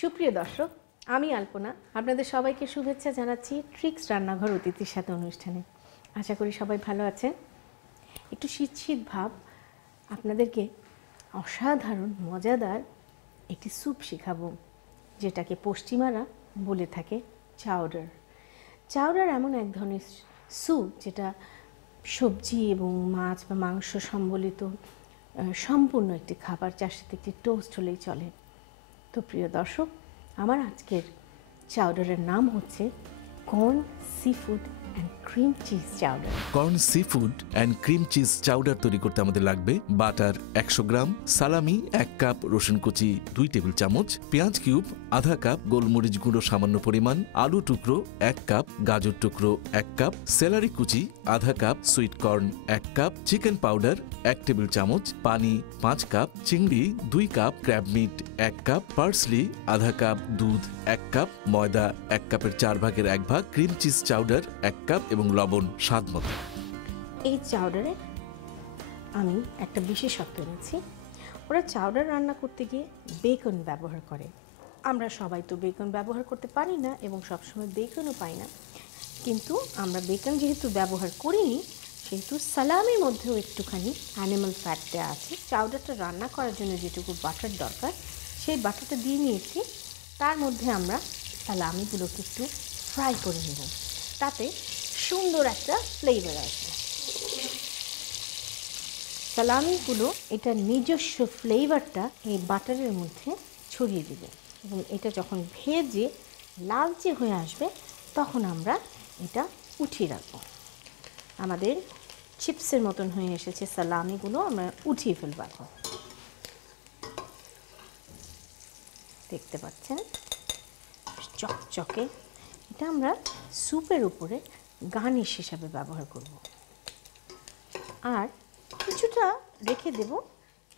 সুপ্রিয় দর্শক, আমি আলপনা আপনাদের সবাইকে শুভেচ্ছা জানাচ্ছি ট্রিক্স রান্নাঘর অতিথির সাথে অনুষ্ঠানে। আশা করি সবাই ভালো আছেন। একটু শীত শীত ভাব, আপনাদেরকে অসাধারণ মজাদার একটি স্যুপ শেখাবো, যেটাকে পশ্চিমারা বলে থাকে চাউডার। চাউডার এমন এক ধরনের স্যুপ যেটা সবজি এবং মাছ বা মাংস সম্বলিত সম্পূর্ণ একটি খাবার, যার সাথে একটি টোস্ট হলেই চলে। তো প্রিয় দর্শক, আমার আজকের চাউডারের নাম হচ্ছে corn seafood and cream cheese chowder. Corn seafood and cream cheese chowder তৈরি করতে আমাদের লাগবে বাটার 100 গ্রাম, সালামি 1 কাপ, রসুন কুচি 2 টেবিল চামচ, পেঁয়াজ কিউব আধা কাপ, গোলমরিচ গুঁড়ো সামান্য পরিমাণ, আলু টুকরো 1 কাপ, গাজর টুকরো 1 কাপ, সেলারি কুচি আধা cup, sweet corn 1 cup, chicken powder 1 table চামচ, পানি 5 কাপ, চিংড়ি 2 cup, crab meat 1 cup, parsley আধা কাপ, দুধ 1 কাপ, ময়দা 1 কাপের 4 ভাগের 1 ভাগ, ক্রিম চিজ চাউডার 1 কাপ এবং লবণ স্বাদ মতো। এই চাউডারে আমি একটা বিশেষত্ব এনেছি। ওরা চাউডার রান্না করতে গিয়ে বেকন ব্যবহার করে। আমরা সবাই তো বেকন ব্যবহার করতে পারি না এবং সবসময় বেকনও পাই না, কিন্তু আমরা বেকন যেহেতু ব্যবহার করিনি, সেহেতু সালামির মধ্যেও একটুখানি অ্যানিমাল ফ্যাট দেওয়া আছে। চাউডারটা রান্না করার জন্য যেটুকু বাটার দরকার, সেই বাটারটা দিয়ে নিয়েছি। তার মধ্যে আমরা সালামিগুলোকে একটু ফ্রাই করে নেব, তাতে সুন্দর একটা ফ্লেভার আসবে। সালামিগুলো এটা নিজস্ব ফ্লেভারটা এই বাটারের মধ্যে ছড়িয়ে দেবে এবং এটা যখন ভেজে লালচে হয়ে আসবে, তখন আমরা এটা উঠিয়ে রাখবো। আমাদের চিপসের মতন হয়ে এসেছে সালামিগুলো, আমরা উঠিয়ে ফেলবো এখন। দেখতে পাচ্ছেন চকচকে। এটা আমরা স্যুপের উপরে গার্নিশ হিসাবে ব্যবহার করব, আর কিছুটা রেখে দেব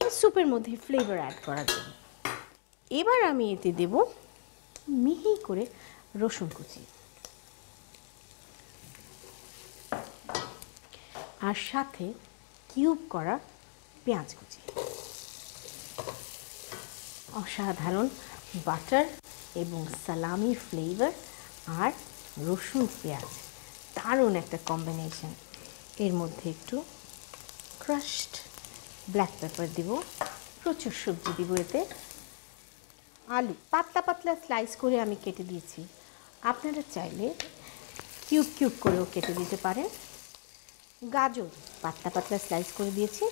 স্যুপের মধ্যে ফ্লেভার অ্যাড করার জন্য। এবার আমি এতে দেব মিহি করে রসুন কুচি, আর সাথে কিউব করা পেঁয়াজ কুচি। অসাধারণ বাটার এবং সালামির ফ্লেভার আর রসুন পেঁয়াজ, দারুণ একটা কম্বিনেশন। এর মধ্যে একটু ক্রাশড ব্ল্যাক পেপার দিব, প্রচুর সবজি দিব এতে। আলু পাতলা পাতলা স্লাইস করে আমি কেটে দিয়েছি, আপনারা চাইলে কিউব কিউব করেও কেটে দিতে পারেন। গাজর পাতলা পাতলা স্লাইস করে দিয়েছি,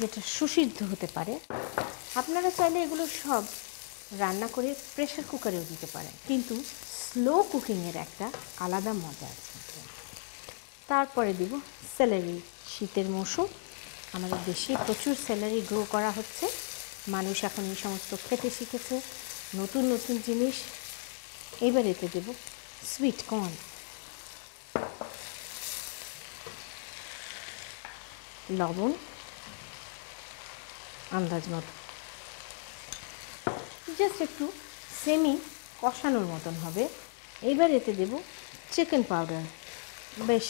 যেটা সুসিদ্ধ হতে পারে। আপনারা চাইলে এগুলো সব রান্না করে প্রেশার কুকারেও দিতে পারেন, কিন্তু স্লো কুকিংয়ের একটা আলাদা মজা আছে। তারপরে দিব সেলারি। শীতের মৌসুম, আমাদের দেশে প্রচুর সেলারি গ্রো করা হচ্ছে। মানুষ এখন এই সমস্ত খেতে শিখেছে, নতুন নতুন জিনিস। এবার এতে দেব সুইট কর্ন, লবণ আন্দাজ মতো, জাস্ট একটু সেমি কষানোর মতন হবে। এবার এতে দেব চিকেন পাউডার, বেশ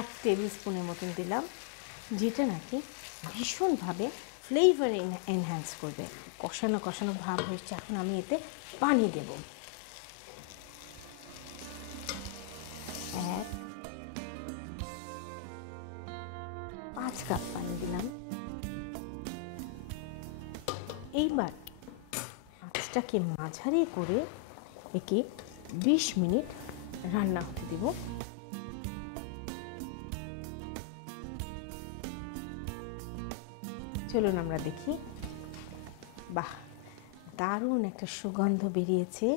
1 টেবিল স্পুনের মতন দিলাম, যেটা নাকি ভীষণভাবে ফ্লেভার এনহ্যান্স করবে। কষানো কষানো ভাব হচ্ছে। এখন আমি এতে পানি দেব, 5 কাপ পানি দিলাম। এইবার আঁচটাকে মাঝারি করে একে 20 মিনিট রান্না হতে দেব। চলুন আমরা দেখি। বাহ, দারুণ একটা সুগন্ধ বেরিয়েছে,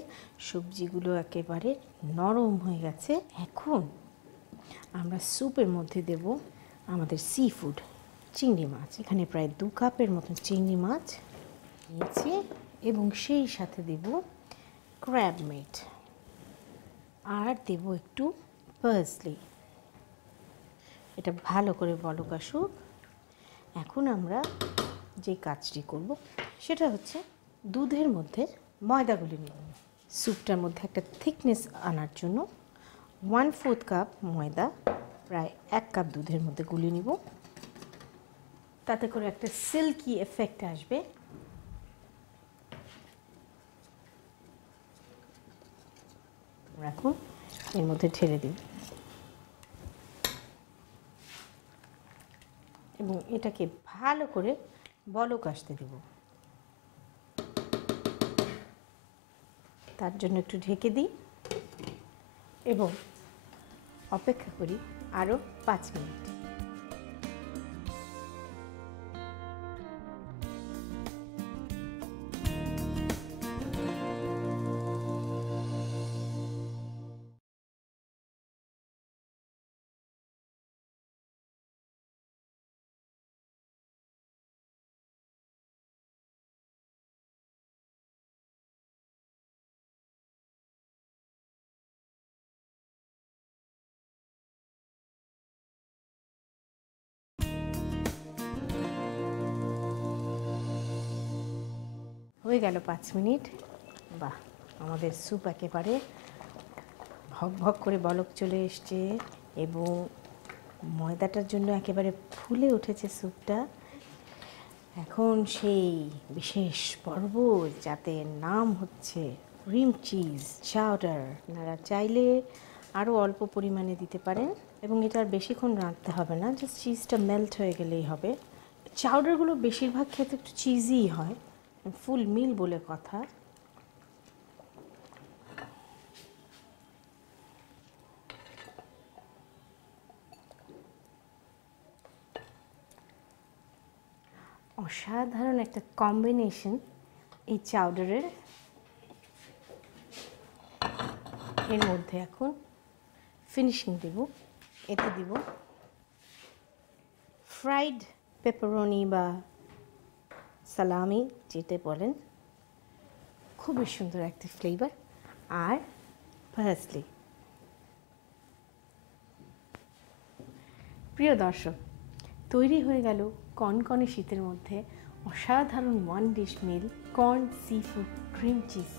সবজিগুলো একেবারে নরম হয়ে গেছে। এখন আমরা স্যুপের মধ্যে দেব আমাদের সি ফুড, চিংড়ি মাছ। এখানে প্রায় 2 কাপের মতন চিংড়ি মাছ নিয়েছি এবং সেই সাথে দেব ক্র্যাব মিট, আর দেব একটু পার্সলি। এটা ভালো করে বলক আসুক। এখন আমরা যে কাজটি করব সেটা হচ্ছে দুধের মধ্যে ময়দাগুলি নেব। স্যুপটার মধ্যে একটা থিকনেস আনার জন্য 1/4 কাপ ময়দা প্রায় 1 কাপ দুধের মধ্যে গুলি নিব, তাতে করে একটা সিল্কি এফেক্ট আসবে। আমরা এখন এর মধ্যে ঢেলে দিই এবং এটাকে ভালো করে বলক আসতে দেব। তার জন্য একটু ঢেকে দিই এবং অপেক্ষা করি আরও 5 মিনিট। হয়ে গেল 5 মিনিট। বাহ, আমাদের স্যুপ একেবারে ভক ভক করে বলক চলে এসছে এবং ময়দাটার জন্য একেবারে ফুলে উঠেছে স্যুপটা। এখন সেই বিশেষ পর্ব যাতে নাম হচ্ছে ক্রিম চিজ চাউডার। আপনারা চাইলে আরও অল্প পরিমাণে দিতে পারেন এবং এটা আর বেশিক্ষণ রাঁধতে হবে না, জাস্ট চিজটা মেল্ট হয়ে গেলেই হবে। চাউডারগুলো বেশিরভাগ খেতে একটু চিজই হয়, ফুল মিল বলে কথা। অসাধারণ একটা কম্বিনেশন এই চাউডারের। এর মধ্যে এখন ফিনিশিং দেব, এতে দিব ফ্রাইড পেপারনি বা সালামি যেটা বলেন, খুবই সুন্দর একটা ফ্লেভার, আর পার্সলি। প্রিয় দর্শক, তৈরি হয়ে গেল কনকনে শীতের মধ্যে অসাধারণ one dish meal corn seafood cream cheese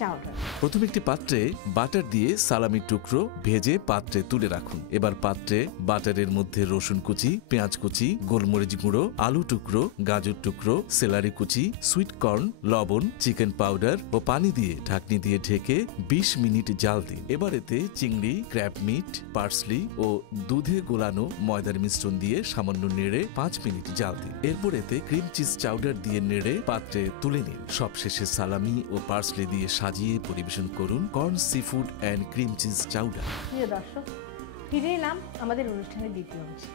chowder. প্রথমে একটি পাত্রে বাটার দিয়ে সালামির টুকরো ভেজে পাত্রে তুলে রাখুন। এবার পাত্রে বাটারের মধ্যে রসুন কুচি, পেঁয়াজ কুচি, গোলমরিচ গুঁড়ো, আলু টুকরো, গাজর টুকরো, সেলারি কুচি, সুইট কর্ন, লবণ, চিকেন পাউডার ও পানি দিয়ে ঢাকনি দিয়ে ঢেকে 20 মিনিট জাল দিন। এবার এতে চিংড়ি, ক্র্যাব মিট, পার্সলি ও দুধে গোলানো ময়দার মিশ্রণ দিয়ে সামান্য নেড়ে 5 মিনিট জাল দিন। এরপর এতে ক্রিম চিজ চাউডার দিয়ে নেড়ে পাত্রে তুলে নিন। সবশেষে সালামি ও পার্সলি দিয়ে সাজিয়ে পরিবেশন করুন corn seafood and cream cheese chowder. প্রিয় দর্শক, ফিরে এলাম আমাদের অনুষ্ঠানের দ্বিতীয় অংশে,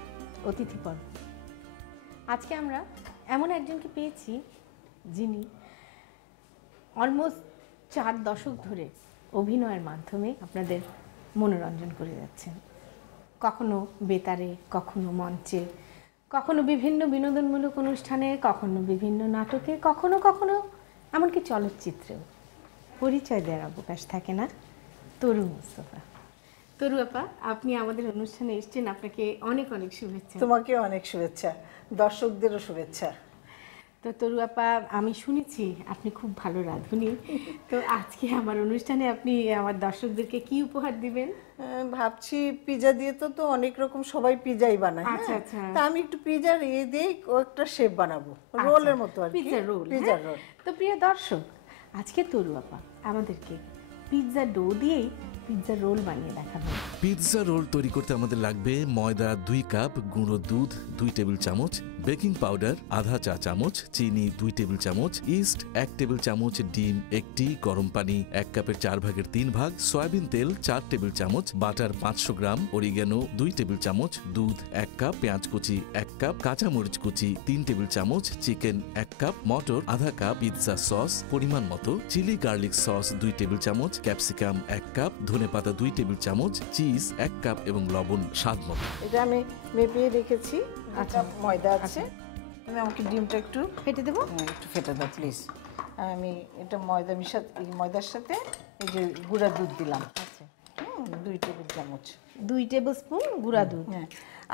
অতিথি পর্ব। আজকে আমরা এমন একজনকে পেয়েছি যিনি অলমোস্ট 4 দশক ধরে অভিনয়ের মাধ্যমে আপনাদের মনোরঞ্জন করে যাচ্ছেন। কখনো বেতারে, কখনো মঞ্চে, কখনো বিভিন্ন বিনোদনমূলক অনুষ্ঠানে, কখনো বিভিন্ন নাটকে, কখনো কখনো এমনকি চলচ্চিত্রেও। পরিচয় দেওয়ার অবকাশ থাকে না। তরু মুস্তফা। তরু আপা, আপনি আমাদের অনুষ্ঠানে এসেছেন, আপনাকে অনেক অনেক শুভেচ্ছা। তোমাকে অনেক শুভেচ্ছা, দর্শকদেরও শুভেচ্ছা। তো তরু আপা, আমি শুনেছি আপনি খুব ভালো রাঁধুনি, তো আজকে আমার অনুষ্ঠানে আপনি আমার দর্শকদেরকে কি উপহার দিবেন? ভাবছি পিজা দিয়ে তো অনেক রকম সবাই পিজাই বানায়। আচ্ছা আচ্ছা, তা আমি একটু পিজার দিয়ে একটা শেপ বানাবো, রোলের মতো আর কি। Pizza roll. Pizza roll. তো প্রিয় দর্শক, আজকে তরু আপা আমাদেরকে পিৎজা ডো দিয়েই পিৎজা রোল বানিয়ে দেখাবেন। পিৎজা রোল তৈরি করতে আমাদের লাগবে ময়দা 2 কাপ, গুঁড়ো দুধ 2 টেবিল চামচ, বেকিং পাউডার আধা চা চামচ, চিনি 2 টেবিল চামচ, ইস্ট 1 টেবিল চামচ, ডিম 1টি, গরম পানি 1 কাপের 4/3 ভাগ, সয়াবিন তেল 4 টেবিল চামচ, বাটার 500 গ্রাম, অরিগ্যানো 2 টেবিল চামচ, দুধ 1 কাপ, পেঁয়াজ কুচি 1 কাপ, কাঁচা মরিচ কুচি 3 টেবিল চামচ, চিকেন 1 কাপ, মটর আধা কাপ, পিৎজা সস পরিমাণ মতো, চিলি গার্লিক সস 2 টেবিল চামচ, ক্যাপসিকাম 1 কাপ, ধনেপাতা 2 টেবিল চামচ, চিজ 1 কাপ এবং লবণ স্বাদ মতো। এটা আমি মেপে রেখেছি। আচ্ছা, ময়দা আছে। তুমি আমাকে ডিমটা একটু ফেটে দেবো? একটু ফেটে দাও প্লিজ। আমি এটা ময়দার সাথে এই যে গুঁড়া দুধ দিলাম। আচ্ছা, 2 টেবিল চামচ। 2 টেবিল স্পুন গুঁড়া দুধ। হ্যাঁ,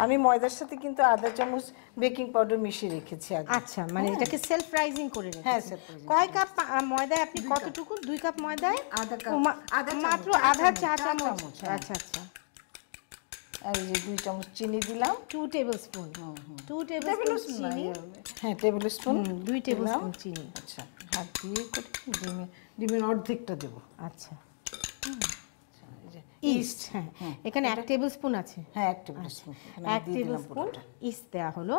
আমি ময়দার সাথে কিন্তু আধা চামচ বেকিং পাউডার মিশিয়ে রেখেছি আগে। আচ্ছা, মানে এটাকে সেলফ রাইজিং করে রেখেছেন। হ্যাঁ, self-rising। কয় কাপ ময়দায় আপনি কতটুকু? 2 কাপ ময়দায় আধা কাপ, মাত্র আধা চা চামচ। হ্যাঁ। আচ্ছা আচ্ছা, আর এই যে 2 চামচ চিনি দিলাম। 2 টেবিল স্পুন। 2 টেবিল স্পুন চিনি। হ্যাঁ, টেবিল স্পুন। 2 টেবিল স্পুন চিনি। আচ্ছা, হাত দিয়ে করে ডিমের অর্ধেকটা দেবো। আচ্ছা, ইস্ট, হ্যাঁ এখানে 1 টেবিল স্পুন আছে। হ্যাঁ 1 table spoon 1 table spoon east দেওয়া হলো।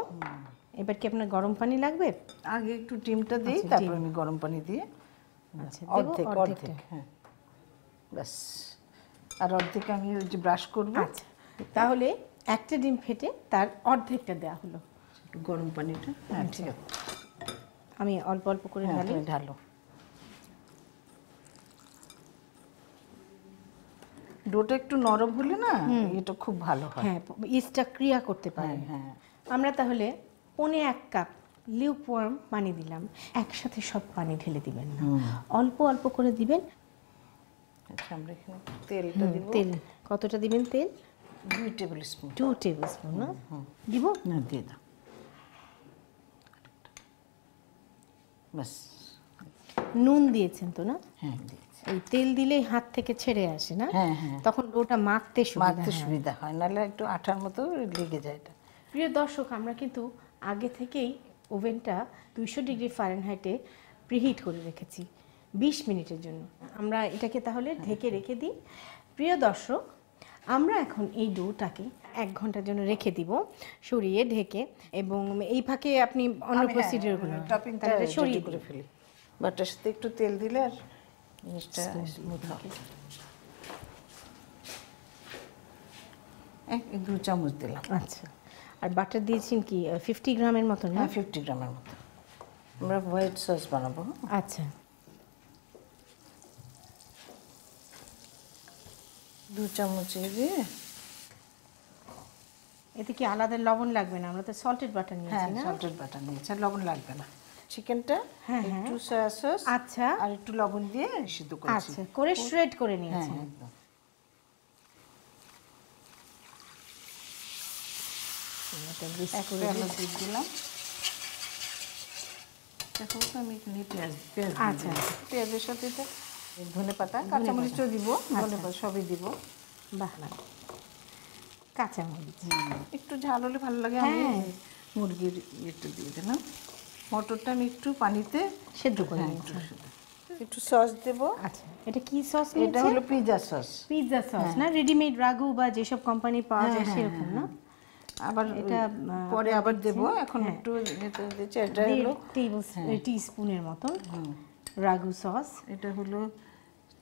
এবার কি আপনার গরম পানি লাগবে? আগে একটু ডিমটা দিই, তারপর আমি গরম পানি দিয়ে আচ্ছা অর্ধেক হ্যাঁ ব্যাস। আর অর্ধেক আমি ওই যে ব্রাশ করবো। আচ্ছা, তাহলে একটা ডিম ফেটে তার অর্ধেকটা দেওয়া হলো। একটু গরম পানিটা, হ্যাঁ ঠিক আছে, আমি অল্প অল্প করে হ্যাঁ ঢালি। তুমি ঢালো। ডোটা একটু নরম হলে না এটা খুব ভালো হয়। হ্যাঁ, ইস্টটা ক্রিয়া করতে পারে। হ্যাঁ আমরা তাহলে 1.25 কাপ লিউকওয়ার্ম পানি দিলাম। একসাথে সব পানি ঢেলে দিবেন না, অল্প অল্প করে দিবেন। আচ্ছা, আমরা এখানে তেলটা দিব। তেল কতটা দিবেন? তেল 2 টেবিল স্পুন। 2 টেবিল স্পুন না দিব? না দিয়ে দাও, ব্যাস। নুন দিয়েছেন তো না? হ্যাঁ দিয়েছি। এই তেল দিলেই হাত থেকে ছেড়ে আসে না? হ্যাঁ হ্যাঁ, তখন ডোটা মাখতে মাখতে সুবিধা হয়। সুবিধা হয়, নাহলে একটু আঠার মতো লেগে যায় এটা। প্রিয় দর্শক, আমরা কিন্তু আগে থেকেই ওভেনটা 200 ডিগ্রি ফারেনহাইটে প্রিহিট করে রেখেছি 20 মিনিটের জন্য। আমরা এটাকে তাহলে ঢেকে রেখে দিই। প্রিয় দর্শক, আমরা এখন এই ডোটাকে 1 ঘন্টার জন্য রেখে দিব সরিয়ে ঢেকে, এবং এই ফাঁকে আপনি অন্য প্রসিডিওরগুলো টপিংটা সরিয়ে করে ফেলি। বাটার সাথে একটু তেল দিলে আর জিনিসটা স্মুথ হবে। 1-2 চামচ দিলাম। আচ্ছা, আর বাটার দিয়েছেন কি 50 গ্রামের মতো না? হ্যাঁ 50 গ্রামের মতো। আমরা হোয়াইট সস বানাবো। আচ্ছা, 2 চামচ দিয়ে। এতে কি আলাদা লবণ লাগবে না? আমরা তো সল্টেড বাটার হ্যাঁ নিয়েছি না? সল্টেড বাটার নিয়েছি, লবণ লাগবে না। চিকেনটা একটু সয়া সস আচ্ছা আর একটু লবণ দিয়ে সিদ্ধ করেছি। আচ্ছা, করে শ্রেড করে হ্যাঁ নিয়েছেন। একদম। এটা whisk এক করে পেঁয়াজ দুধ দিলাম। দেখো তো আমি এখানে পেঁয়াজ আচ্ছা, পেঁয়াজের সাথে তো ধনেপাতা, কাঁচামরিচও দিব, ধনেপাতা সবই দিব। বাহ, কাঁচামরিচ একটু ঝাল হলে ভালো লাগে। আমি মুরগির একটু দিয়ে দিলাম। মটরটা আমি একটু পানিতে সেদ্ধ করে হ্যাঁ, নিয়েছেন। একটু সস দেব। আচ্ছা, এটা কি সস এটা নিয়েছেন? হলো পিৎজা সস। পিৎজা সস না? রেডিমেড রাগু বা যেসব কোম্পানি পাওয়া যায় সেরকম না? আবার এটা পরে আবার দেব, এখন একটু দিচ্ছি। এটা হলো টিস্পুনের মতন রাগু সস। এটা হলো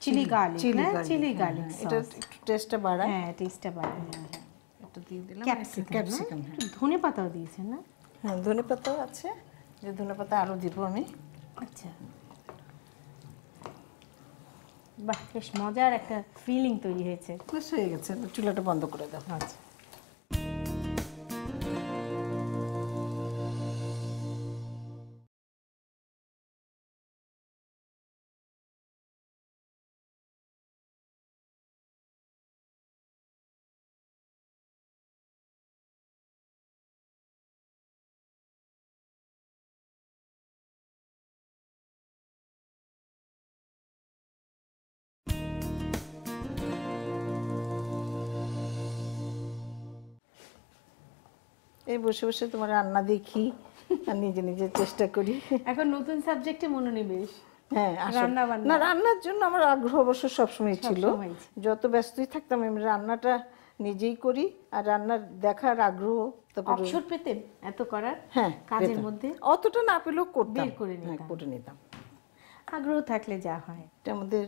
চিলি গার্লিক, চিলি গার্লিক এটা সস। একটু টেস্টটা বাড়ায়। হ্যাঁ, টেস্টটা বাড়ায়। এটা দিয়ে দিলাম। ক্যাপসিকাম, ধনে পাতাও দিয়েছেন না? হ্যাঁ ধনেপাতাও আছে, যে ধনেপাতা আরও দিব আমি। আচ্ছা, বাহ, বেশ মজার একটা ফিলিং তৈরি হয়েছে। বেশ হয়ে গেছে, চুলাটা বন্ধ করে দাও। আচ্ছা, এই বসে বসে তোমার রান্না দেখি আর নিজে নিজে চেষ্টা করি। এখন নতুন সাবজেক্টে মনোনিবেশ। হ্যাঁ রান্না বান্না। না, রান্নার জন্য আমার আগ্রহ অবশ্য সবসময় ছিল। সবসময়ই ছিল। যত ব্যস্তই থাকতাম আমি রান্নাটা নিজেই করি, আর রান্নার দেখার আগ্রহ। তারপর অবসর পেতেন এত করার হ্যাঁ কাজের পেতাম। মধ্যে? অতটা না পেলেও করতাম, বের করে হ্যাঁ নিতাম। করে নিতাম। আগ্রহ থাকলে যা হয়। এটা আমাদের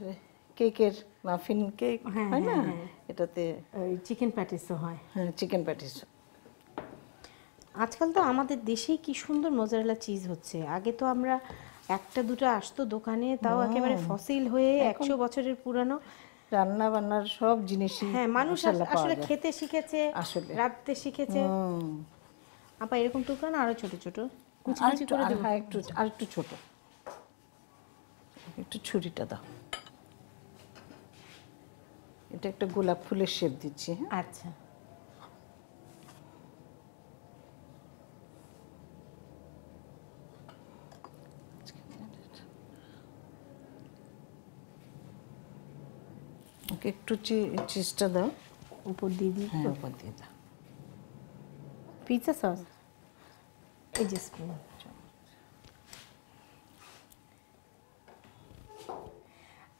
কেকের মাফিন কেক হয় না, এটাতে ওই চিকেন প্যাটিসও হয়। হ্যাঁ চিকেন প্যাটিস। আজকাল তো আমাদের দেশেই কি সুন্দর মোজারেলা চিজ হচ্ছে। আগে তো আমরা একটা দুটো আসতো দোকানে, তাও একেবারে ফসিল হয়ে 100 বছরের পুরানো। রান্না বান্নার সব জিনিসই হ্যাঁ, মানুষ মশলা পাওয়া আসলে যায়। খেতে শিখেছে, আসলে। রাখতে শিখেছে। আপা এরকম টুকরো না আরো ছোট ছোট কুচি আর কুচি একটু করে দেবো? হ্যাঁ আর একটু ছোট, একটু ছুরিটা দাও। এটা একটা গোলাপ ফুলের শেপ দিচ্ছি। হ্যাঁ আচ্ছা, ওকে একটু চিজটা দাও। উপর দিয়ে দিই। হ্যাঁ উপর দিয়ে দাও। পিৎজা সস এই যে স্পুন।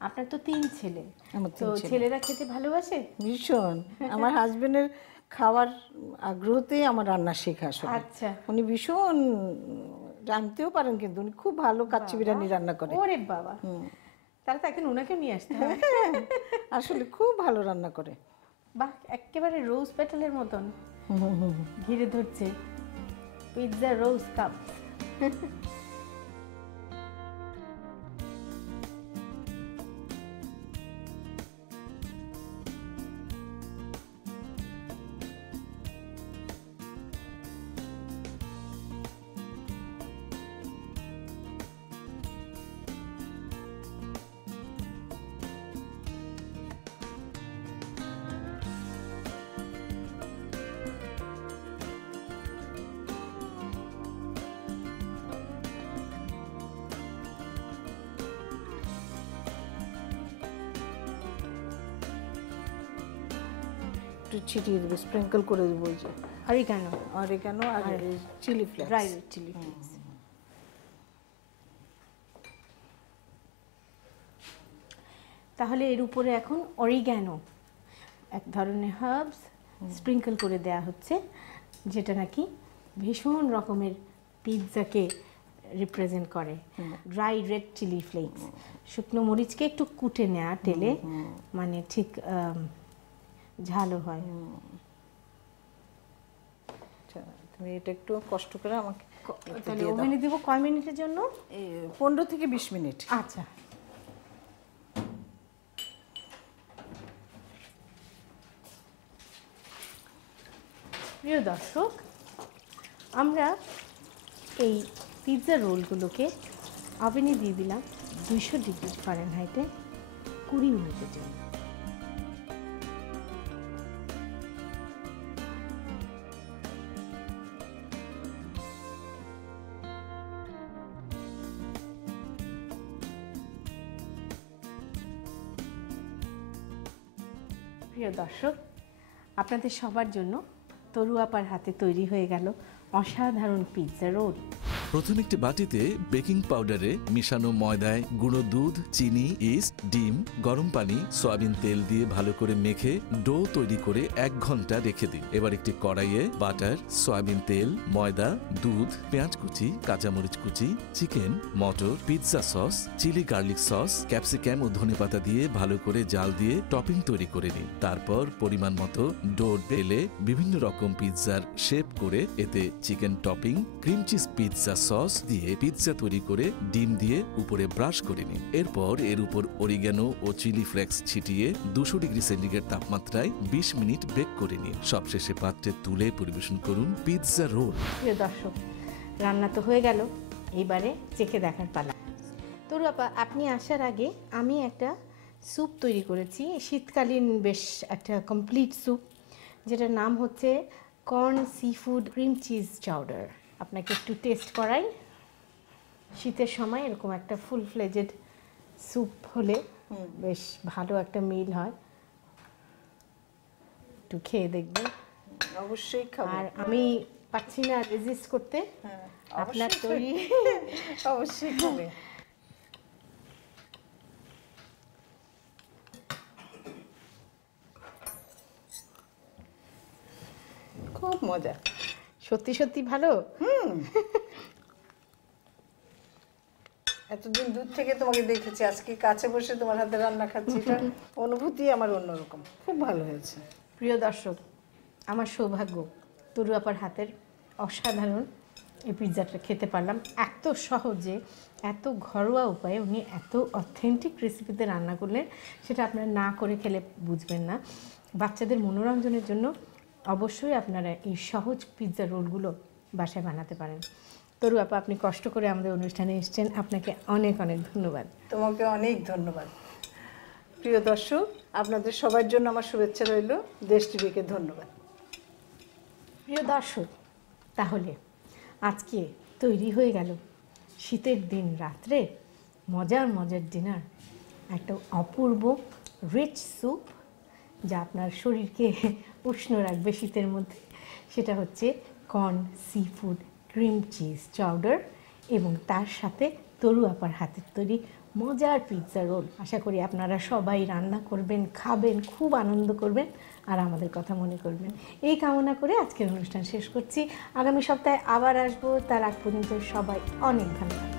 আপনার তো 3 ছেলে, আমার তো 3 ছেলে। ছেলেরা খেতে ভালোবাসে? ভীষণ। আমার হাজবেন্ডের খাওয়ার আগ্রহতেই আমার রান্না শেখা আসলে। আচ্ছা। উনি ভীষণ রাঁধতেও পারেন, কিন্তু উনি খুব ভালো কাচ্চি বিরিয়ানি রান্না করে। ওরে বাবা, তাহলে তো একদিন ওনাকেও নিয়ে আসতে হবে। আসলে খুব ভালো রান্না করে। বাহ, একেবারে রোজ পেটালের মতন ঘিরে ধরছে পিৎজা রোজ কাপ। একটু ছিটিয়ে দেবো, স্প্রিঙ্কল করে দেবো ওই যে অরিগানো, অরিগানো আর chilli flakes. Dry chilli flakes. তাহলে এর উপরে এখন অরিগ্যানো, এক ধরনের হার্বস স্প্রিঙ্কল করে দেয়া হচ্ছে, যেটা নাকি ভীষণ রকমের পিৎজাকে রিপ্রেজেন্ট করে। ড্রাই রেড চিলি ফ্লেক্স, শুকনো মরিচকে একটু কুটে নেওয়া তেলে, মানে ঠিক ঝালও হয়। আচ্ছা, তুমি এটা একটু কষ্ট করে আমাকে তাহলে ওভেনে দিব কয় মিনিটের জন্য? 15 থেকে 20 মিনিট। আচ্ছা। প্রিয় দর্শক, আমরা এই পিৎজা রোলগুলোকে ওভেনে দিয়ে দিলাম 200 ডিগ্রি ফারেনহাইটে 20 মিনিটের জন্য। প্রিয় দর্শক, আপনাদের সবার জন্য তরু আপার হাতে তৈরি হয়ে গেল অসাধারণ পিৎজা রোল। প্রথম একটি বাটিতে বেকিং পাউডারে মিশানো ময়দায় গুঁড়ো দুধ, চিনি, ইস্ট, ডিম, গরম পানি, সয়াবিন তেল দিয়ে ভালো করে মেখে ডো তৈরি করে 1 ঘন্টা রেখে দিন। এবার একটি কড়াইয়ে বাটার, সয়াবিন তেল, ময়দা, দুধ, পেঁয়াজ কুচি, কাঁচামরিচ কুচি, চিকেন, মটর, pizza sauce, chilli garlic sauce, capsicum ও ধনেপাতা দিয়ে ভালো করে জাল দিয়ে টপিং তৈরি করে নিন। তারপর পরিমাণ মতো ডো বেলে বিভিন্ন রকম পিৎজার শেপ করে এতে chicken topping, cream cheese pizza sauce দিয়ে পিৎজা তৈরি করে ডিম দিয়ে উপরে ব্রাশ করে নিন। এরপর এর উপর অরিগ্যানো ও চিলি ফ্লেক্স ছিটিয়ে 200 ডিগ্রি সেন্টিগ্রেড তাপমাত্রায় 20 মিনিট বেক করে নিন। সবশেষে পাত্রে তুলে পরিবেশন করুন পিৎজা রোল। প্রিয় দর্শক, রান্না তো হয়ে গেল, এবারে চেখে দেখার পালা। তরু আপা, আপনি আসার আগে আমি একটা স্যুপ তৈরি করেছি, শীতকালীন বেশ একটা কমপ্লিট স্যুপ, যেটার নাম হচ্ছে corn seafood cream cheese chowder. আপনাকে একটু টেস্ট করাই। শীতের সময় এরকম একটা ফুল ফ্লেজেড স্যুপ হলে বেশ ভালো একটা মিল হয়, একটু খেয়ে দেখবেন। অবশ্যই খাবো। আর আমি পাচ্ছি না রেজিস্ট করতে, আপনার তৈরি অবশ্যই খাবে। খুব মজা, সত্যি সত্যি ভালো। এতদিন দূর থেকে তোমাকে দেখেছি, আজকে কাছে বসে তোমার হাতে রান্না খাচ্ছি, এটা অনুভূতি আমার অন্যরকম, খুব ভালো হয়েছে। প্রিয় দর্শক, আমার সৌভাগ্য তরু আপার হাতের অসাধারণ এই পিৎজাটা খেতে পারলাম। এত সহজে, এত ঘরোয়া উপায়ে উনি এত অথেন্টিক রেসিপিতে রান্না করলেন, সেটা আপনারা না করে খেলে বুঝবেন না। বাচ্চাদের মনোরঞ্জনের জন্য অবশ্যই আপনারা এই সহজ পিৎজা রোলগুলো বাসায় বানাতে পারেন। তরু আপা, আপনি কষ্ট করে আমাদের অনুষ্ঠানে এসেছেন, আপনাকে অনেক অনেক ধন্যবাদ। তোমাকে অনেক ধন্যবাদ। প্রিয় দর্শক, আপনাদের সবার জন্য আমার শুভেচ্ছা রইল। দেশ টিভিকে ধন্যবাদ। প্রিয় দর্শক, তাহলে আজকে তৈরি হয়ে গেল শীতের দিন রাত্রে মজার মজার ডিনার, একটা অপূর্ব রিচ স্যুপ যা আপনার শরীরকে উষ্ণ রাখবে শীতের মধ্যে। সেটা হচ্ছে corn seafood cream cheese chowder, এবং তার সাথে তরু আপার হাতের তৈরি মজার পিৎজা রোল। আশা করি আপনারা সবাই রান্না করবেন, খাবেন, খুব আনন্দ করবেন আর আমাদের কথা মনে করবেন। এই কামনা করে আজকের অনুষ্ঠান শেষ করছি। আগামী সপ্তাহে আবার আসবো, তার আগ পর্যন্ত সবাই অনেক ভালো থাকবেন।